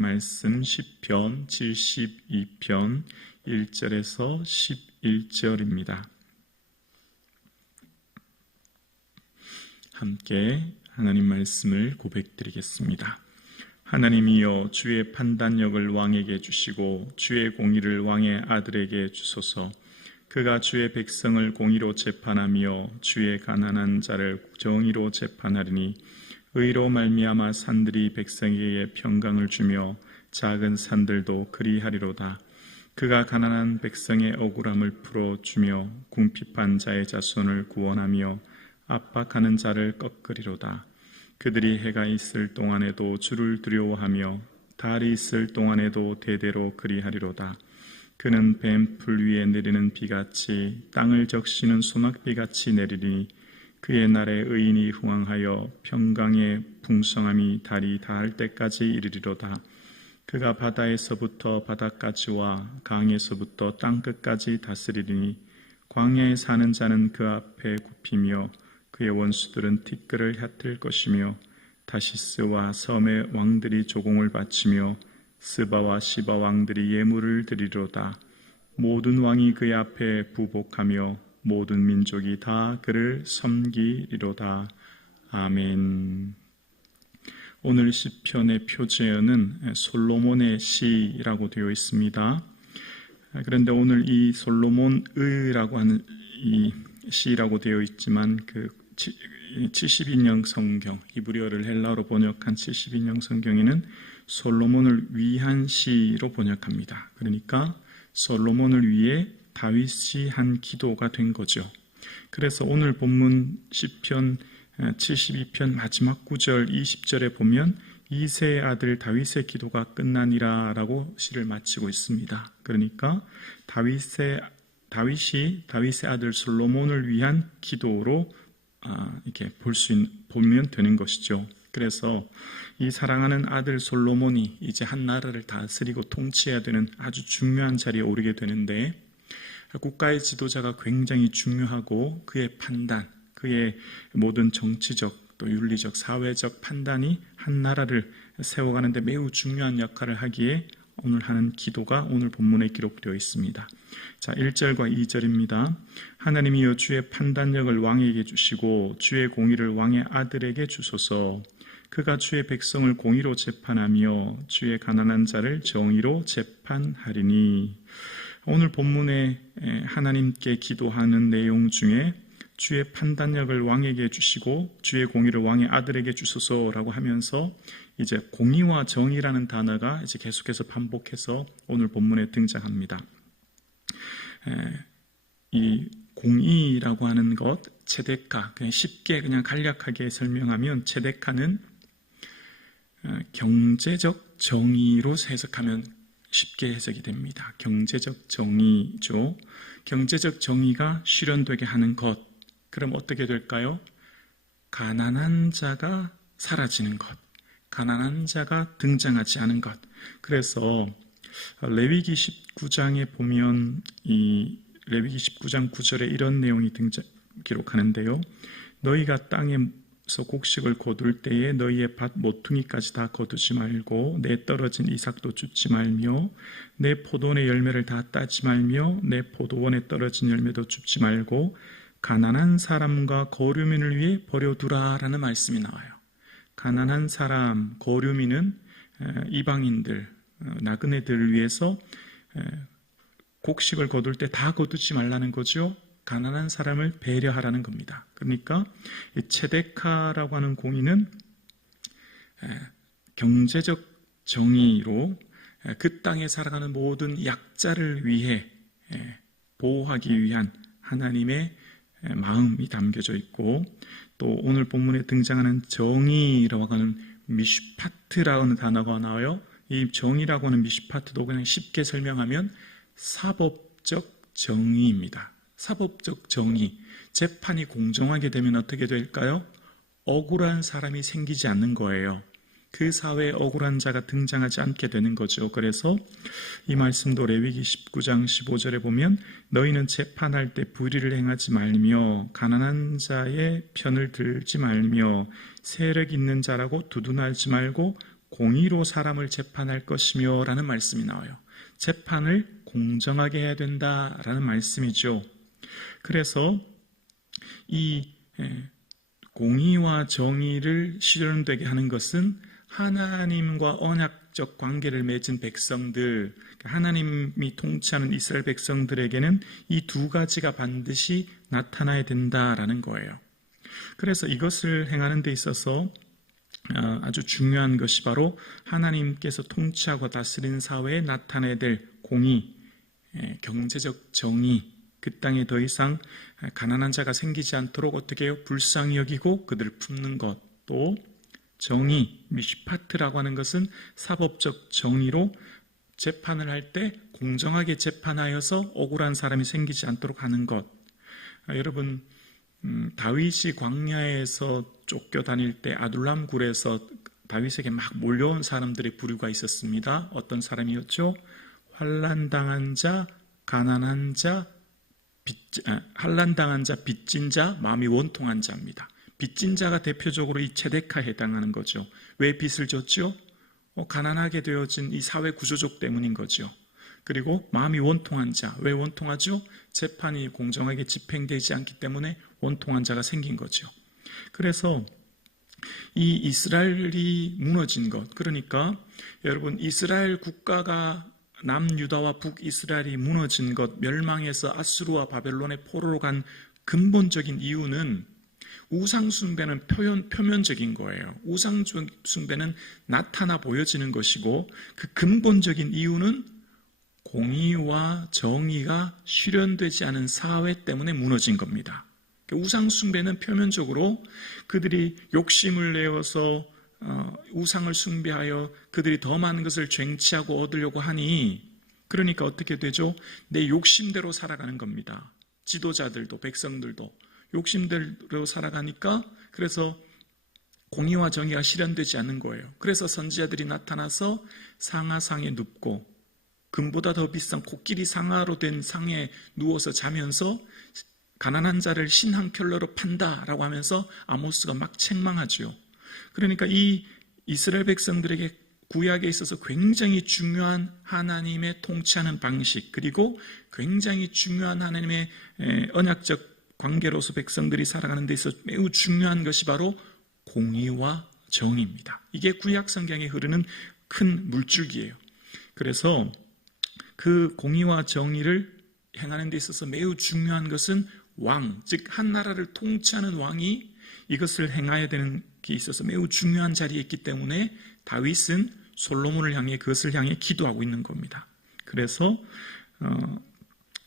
말씀 시편 72편 1절에서 11절입니다. 함께 하나님 말씀을 고백드리겠습니다. 하나님이여, 주의 판단력을 왕에게 주시고 주의 공의를 왕의 아들에게 주소서. 그가 주의 백성을 공의로 재판하며 주의 가난한 자를 정의로 재판하리니, 의로 말미암아 산들이 백성에게 평강을 주며 작은 산들도 그리하리로다. 그가 가난한 백성의 억울함을 풀어주며 궁핍한 자의 자손을 구원하며 압박하는 자를 꺾으리로다. 그들이 해가 있을 동안에도 주를 두려워하며 달이 있을 동안에도 대대로 그리하리로다. 그는 뱀풀 위에 내리는 비같이 땅을 적시는 소낙비같이 내리니, 그의 날에 의인이 흥왕하여 평강의 풍성함이 달이 닿을 때까지 이르리로다. 그가 바다에서부터 바다까지와 강에서부터 땅끝까지 다스리리니, 광야에 사는 자는 그 앞에 굽히며 그의 원수들은 티끌을 얕을 것이며, 다시스와 섬의 왕들이 조공을 바치며 스바와 시바 왕들이 예물을 드리리로다. 모든 왕이 그의 앞에 부복하며 모든 민족이 다 그를 섬기리로다. 아멘. 오늘 시편의 표제어는 솔로몬의 시라고 되어 있습니다. 그런데 오늘 이 솔로몬의라고 하는 이 시라고 되어 있지만, 그 72년 성경, 히브리어를 헬라어로 번역한 72년 성경에는 솔로몬을 위한 시로 번역합니다. 그러니까 솔로몬을 위해 다윗이 한 기도가 된 거죠. 그래서 오늘 본문 시편 72편 마지막 9절 20절에 보면 이새의 아들 다윗의 기도가 끝나니라 라고 시를 마치고 있습니다. 그러니까 다윗의 아들 솔로몬을 위한 기도로 이렇게 보면 되는 것이죠. 그래서 이 사랑하는 아들 솔로몬이 이제 한 나라를 다스리고 통치해야 되는 아주 중요한 자리에 오르게 되는데, 국가의 지도자가 굉장히 중요하고 그의 판단, 그의 모든 정치적 또 윤리적 사회적 판단이 한 나라를 세워가는데 매우 중요한 역할을 하기에 오늘 하는 기도가 오늘 본문에 기록되어 있습니다. 자, 1절과 2절입니다. 하나님이여, 주의 판단력을 왕에게 주시고 주의 공의를 왕의 아들에게 주소서. 그가 주의 백성을 공의로 재판하며 주의 가난한 자를 정의로 재판하리니. 오늘 본문에 하나님께 기도하는 내용 중에 주의 판단력을 왕에게 주시고 주의 공의를 왕의 아들에게 주소서라고 하면서 이제 공의와 정의라는 단어가 이제 계속해서 반복해서 오늘 본문에 등장합니다. 이 공의라고 하는 것, 체데카, 그냥 쉽게 그냥 간략하게 설명하면 체데카는 경제적 정의로 해석하면 쉽게 해석이 됩니다. 경제적 정의죠. 경제적 정의가 실현되게 하는 것. 그럼 어떻게 될까요? 가난한 자가 사라지는 것, 가난한 자가 등장하지 않은 것. 그래서 레위기 19장에 보면 이 레위기 19장 9절에 이런 내용이 기록하는데요. 너희가 땅에서 곡식을 거둘 때에 너희의 밭 모퉁이까지 다 거두지 말고 내 떨어진 이삭도 줍지 말며 내 포도원의 열매를 다 따지 말며 내 포도원에 떨어진 열매도 줍지 말고 가난한 사람과 거류민을 위해 버려두라 라는 말씀이 나와요. 가난한 사람, 거류민은 이방인들, 나그네들을 위해서 곡식을 거둘 때 다 거두지 말라는 거죠. 가난한 사람을 배려하라는 겁니다. 그러니까 이 체데카라고 하는 공의는 경제적 정의로 그 땅에 살아가는 모든 약자를 위해 보호하기 위한 하나님의 마음이 담겨져 있고, 또 오늘 본문에 등장하는 정의라고 하는 미슈파트라는 단어가 나와요. 이 정의라고 하는 미슈파트도 그냥 쉽게 설명하면 사법적 정의입니다. 사법적 정의. 재판이 공정하게 되면 어떻게 될까요? 억울한 사람이 생기지 않는 거예요. 그 사회에 억울한 자가 등장하지 않게 되는 거죠. 그래서 이 말씀도 레위기 19장 15절에 보면 너희는 재판할 때 불의를 행하지 말며 가난한 자의 편을 들지 말며 세력 있는 자라고 두둔하지 말고 공의로 사람을 재판할 것이며 라는 말씀이 나와요. 재판을 공정하게 해야 된다라는 말씀이죠. 그래서 이 공의와 정의를 실현되게 하는 것은 하나님과 언약적 관계를 맺은 백성들, 하나님이 통치하는 이스라엘 백성들에게는 이 두 가지가 반드시 나타나야 된다라는 거예요. 그래서 이것을 행하는 데 있어서 아주 중요한 것이 바로 하나님께서 통치하고 다스리는 사회에 나타내야 될 공의, 경제적 정의, 그 땅에 더 이상 가난한 자가 생기지 않도록 어떻게 해요? 불쌍히 여기고 그들을 품는 것. 또 정의, 미시파트라고 하는 것은 사법적 정의로 재판을 할 때 공정하게 재판하여서 억울한 사람이 생기지 않도록 하는 것. 여러분, 다윗이 광야에서 쫓겨다닐 때 아둘람 굴에서 다윗에게 막 몰려온 사람들의 부류가 있었습니다. 어떤 사람이었죠? 환난당한 자, 가난한 자, 환난당한 자, 빚진 자, 마음이 원통한 자입니다. 빚진 자가 대표적으로 이 체데카에 해당하는 거죠. 왜 빚을 졌죠? 가난하게 되어진 이 사회 구조적 때문인 거죠. 그리고 마음이 원통한 자, 왜 원통하죠? 재판이 공정하게 집행되지 않기 때문에 원통한 자가 생긴 거죠. 그래서 이 이스라엘이 무너진 것, 그러니까 여러분 이스라엘 국가가 남유다와 북이스라엘이 무너진 것, 멸망해서 아수르와 바벨론의 포로로 간 근본적인 이유는 우상숭배는 표면적인 거예요. 우상숭배는 나타나 보여지는 것이고 그 근본적인 이유는 공의와 정의가 실현되지 않은 사회 때문에 무너진 겁니다. 우상숭배는 표면적으로 그들이 욕심을 내어서 우상을 숭배하여 그들이 더 많은 것을 쟁취하고 얻으려고 하니 그러니까 어떻게 되죠? 내 욕심대로 살아가는 겁니다. 지도자들도 백성들도 욕심대로 살아가니까 그래서 공의와 정의가 실현되지 않는 거예요. 그래서 선지자들이 나타나서 상하상에 눕고 금보다 더 비싼 코끼리 상하로 된 상에 누워서 자면서 가난한 자를 신 한 켤레로 판다라고 하면서 아모스가 막 책망하죠. 그러니까 이 이스라엘 백성들에게 구약에 있어서 굉장히 중요한 하나님의 통치하는 방식, 그리고 굉장히 중요한 하나님의 언약적 관계로서 백성들이 살아가는 데 있어서 매우 중요한 것이 바로 공의와 정의입니다. 이게 구약 성경에 흐르는 큰 물줄기예요. 그래서 그 공의와 정의를 행하는 데 있어서 매우 중요한 것은 왕, 즉 한 나라를 통치하는 왕이 이것을 행해야 되는 게 있어서 매우 중요한 자리에 있기 때문에 다윗은 솔로몬을 향해 그것을 향해 기도하고 있는 겁니다. 그래서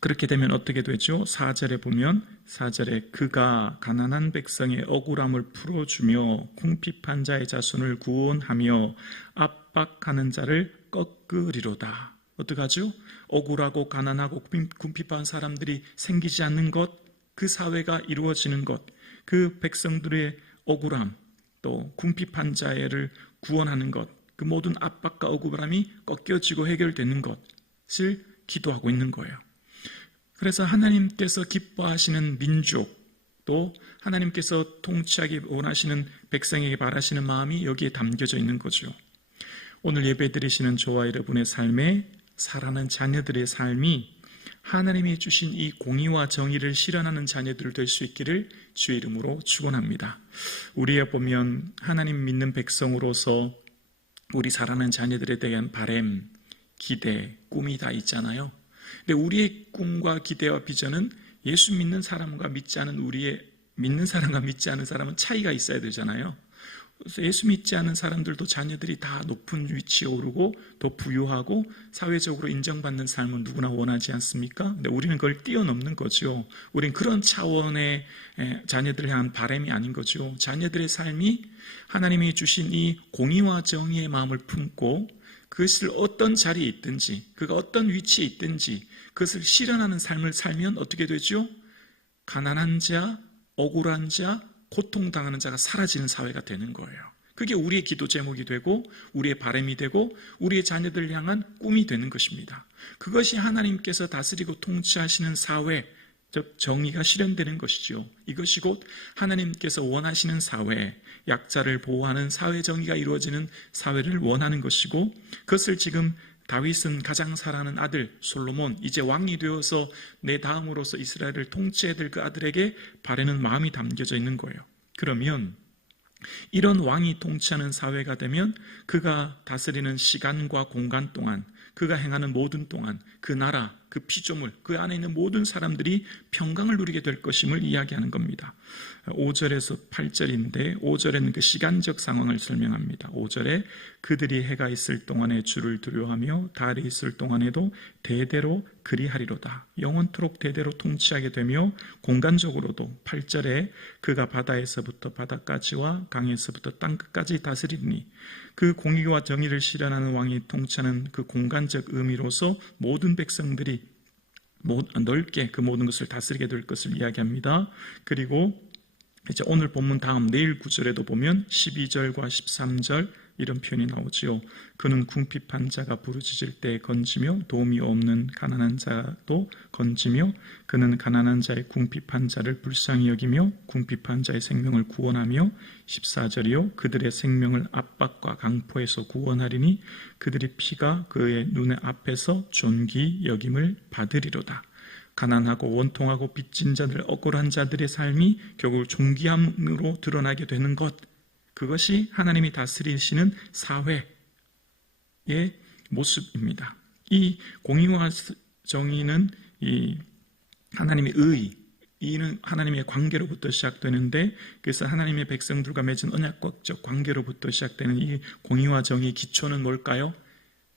그렇게 되면 어떻게 되죠? 4절에 보면 4절에 그가 가난한 백성의 억울함을 풀어주며 궁핍한 자의 자손을 구원하며 압박하는 자를 꺾으리로다. 어떡하죠? 억울하고 가난하고 궁핍한 사람들이 생기지 않는 것, 그 사회가 이루어지는 것, 그 백성들의 억울함, 또 궁핍한 자를 구원하는 것, 그 모든 압박과 억울함이 꺾여지고 해결되는 것을 기도하고 있는 거예요. 그래서 하나님께서 기뻐하시는 민족, 또 하나님께서 통치하기 원하시는 백성에게 바라시는 마음이 여기에 담겨져 있는 거죠. 오늘 예배 드리시는 저와 여러분의 삶에 살아가는 자녀들의 삶이 하나님이 주신 이 공의와 정의를 실현하는 자녀들 될 수 있기를 주의 이름으로 축원합니다. 우리에 보면 하나님 믿는 백성으로서 우리 살아가는 자녀들에 대한 바람, 기대, 꿈이 다 있잖아요. 근데 우리의 꿈과 기대와 비전은 예수 믿는 사람과 믿지 않은 믿는 사람과 믿지 않은 사람은 차이가 있어야 되잖아요. 그래서 예수 믿지 않은 사람들도 자녀들이 다 높은 위치에 오르고 더 부유하고 사회적으로 인정받는 삶은 누구나 원하지 않습니까? 근데 우리는 그걸 뛰어넘는 거죠. 우리는 그런 차원의 자녀들을 향한 바람이 아닌 거죠. 자녀들의 삶이 하나님이 주신 이 공의와 정의의 마음을 품고 그것을 어떤 자리에 있든지 그가 어떤 위치에 있든지 그것을 실현하는 삶을 살면 어떻게 되죠? 가난한 자, 억울한 자, 고통당하는 자가 사라지는 사회가 되는 거예요. 그게 우리의 기도 제목이 되고 우리의 바람이 되고 우리의 자녀들을 향한 꿈이 되는 것입니다. 그것이 하나님께서 다스리고 통치하시는 사회, 즉 정의가 실현되는 것이죠. 이것이 곧 하나님께서 원하시는 사회, 약자를 보호하는 사회 정의가 이루어지는 사회를 원하는 것이고, 그것을 지금 다윗은 가장 사랑하는 아들 솔로몬, 이제 왕이 되어서 내 다음으로서 이스라엘을 통치해야 될 그 아들에게 바라는 마음이 담겨져 있는 거예요. 그러면 이런 왕이 통치하는 사회가 되면 그가 다스리는 시간과 공간 동안, 그가 행하는 모든 동안 그 나라, 그 피조물, 그 안에 있는 모든 사람들이 평강을 누리게 될 것임을 이야기하는 겁니다. 5절에서 8절인데 5절에는 그 시간적 상황을 설명합니다. 5절에 그들이 해가 있을 동안에 주를 두려워하며 달이 있을 동안에도 대대로 그리하리로다. 영원토록 대대로 통치하게 되며, 공간적으로도 8절에 그가 바다에서부터 바다까지와 강에서부터 땅끝까지 다스리니, 그 공의와 정의를 실현하는 왕이 통치하는 그 공간적 의미로서 모든 백성들이 넓게 그 모든 것을 다스리게 될 것을 이야기합니다. 그리고 이제 오늘 본문 다음 내일 9절에도 보면 12절과 13절 이런 표현이 나오지요. 그는 궁핍한 자가 부르짖을 때 건지며 도움이 없는 가난한 자도 건지며, 그는 가난한 자의 궁핍한 자를 불쌍히 여기며 궁핍한 자의 생명을 구원하며, 14절이요 그들의 생명을 압박과 강포에서 구원하리니 그들의 피가 그의 눈의 앞에서 존귀 여김을 받으리로다. 가난하고 원통하고 빚진 자들, 억울한 자들의 삶이 결국 존귀함으로 드러나게 되는 것, 그것이 하나님이 다스리시는 사회의 모습입니다. 이 공의와 정의는 이 하나님의 의, 이는 하나님의 관계로부터 시작되는데, 그래서 하나님의 백성들과 맺은 언약적 관계로부터 시작되는 이 공의와 정의의 기초는 뭘까요?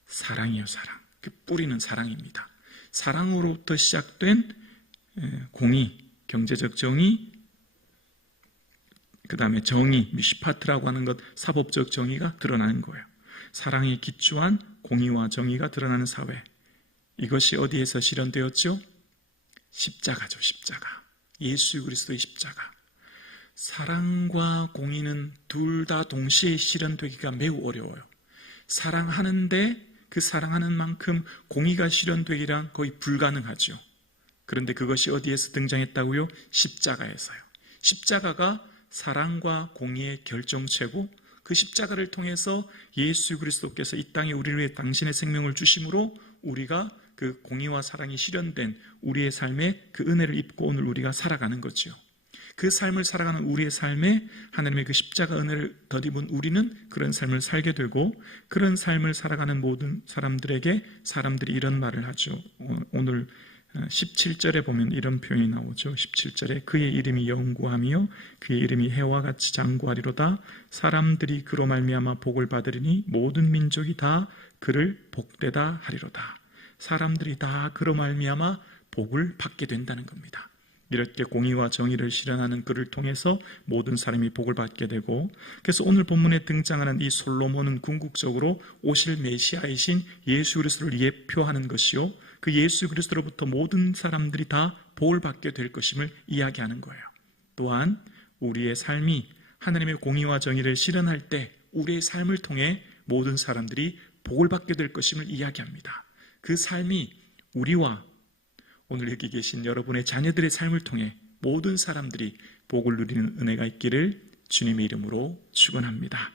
사랑이요, 사랑. 그 뿌리는 사랑입니다. 사랑으로부터 시작된 공의, 경제적 정의, 그 다음에 정의, 미시파트라고 하는 것, 사법적 정의가 드러나는 거예요. 사랑에 기초한 공의와 정의가 드러나는 사회. 이것이 어디에서 실현되었죠? 십자가죠, 십자가. 예수 그리스도의 십자가. 사랑과 공의는 둘 다 동시에 실현되기가 매우 어려워요. 사랑하는데 그 사랑하는 만큼 공의가 실현되기란 거의 불가능하죠. 그런데 그것이 어디에서 등장했다고요? 십자가에서요. 십자가가 사랑과 공의의 결정체고, 그 십자가를 통해서 예수 그리스도께서 이 땅에 우리를 위해 당신의 생명을 주심으로 우리가 그 공의와 사랑이 실현된 우리의 삶에 그 은혜를 입고 오늘 우리가 살아가는 거죠. 그 삶을 살아가는 우리의 삶에 하나님의 그 십자가 은혜를 덧입은 우리는 그런 삶을 살게 되고, 그런 삶을 살아가는 모든 사람들에게 사람들이 이런 말을 하죠. 오늘 17절에 보면 이런 표현이 나오죠. 17절에 그의 이름이 영구하며 그의 이름이 해와 같이 장구하리로다. 사람들이 그로 말미암아 복을 받으리니 모든 민족이 다 그를 복되다 하리로다. 사람들이 다 그로 말미암아 복을 받게 된다는 겁니다. 이렇게 공의와 정의를 실현하는 그를 통해서 모든 사람이 복을 받게 되고, 그래서 오늘 본문에 등장하는 이 솔로몬은 궁극적으로 오실 메시아이신 예수 그리스도를 예표하는 것이요, 그 예수 그리스도로부터 모든 사람들이 다 복을 받게 될 것임을 이야기하는 거예요. 또한 우리의 삶이 하나님의 공의와 정의를 실현할 때 우리의 삶을 통해 모든 사람들이 복을 받게 될 것임을 이야기합니다. 그 삶이 우리와 오늘 여기 계신 여러분의 자녀들의 삶을 통해 모든 사람들이 복을 누리는 은혜가 있기를 주님의 이름으로 축원합니다.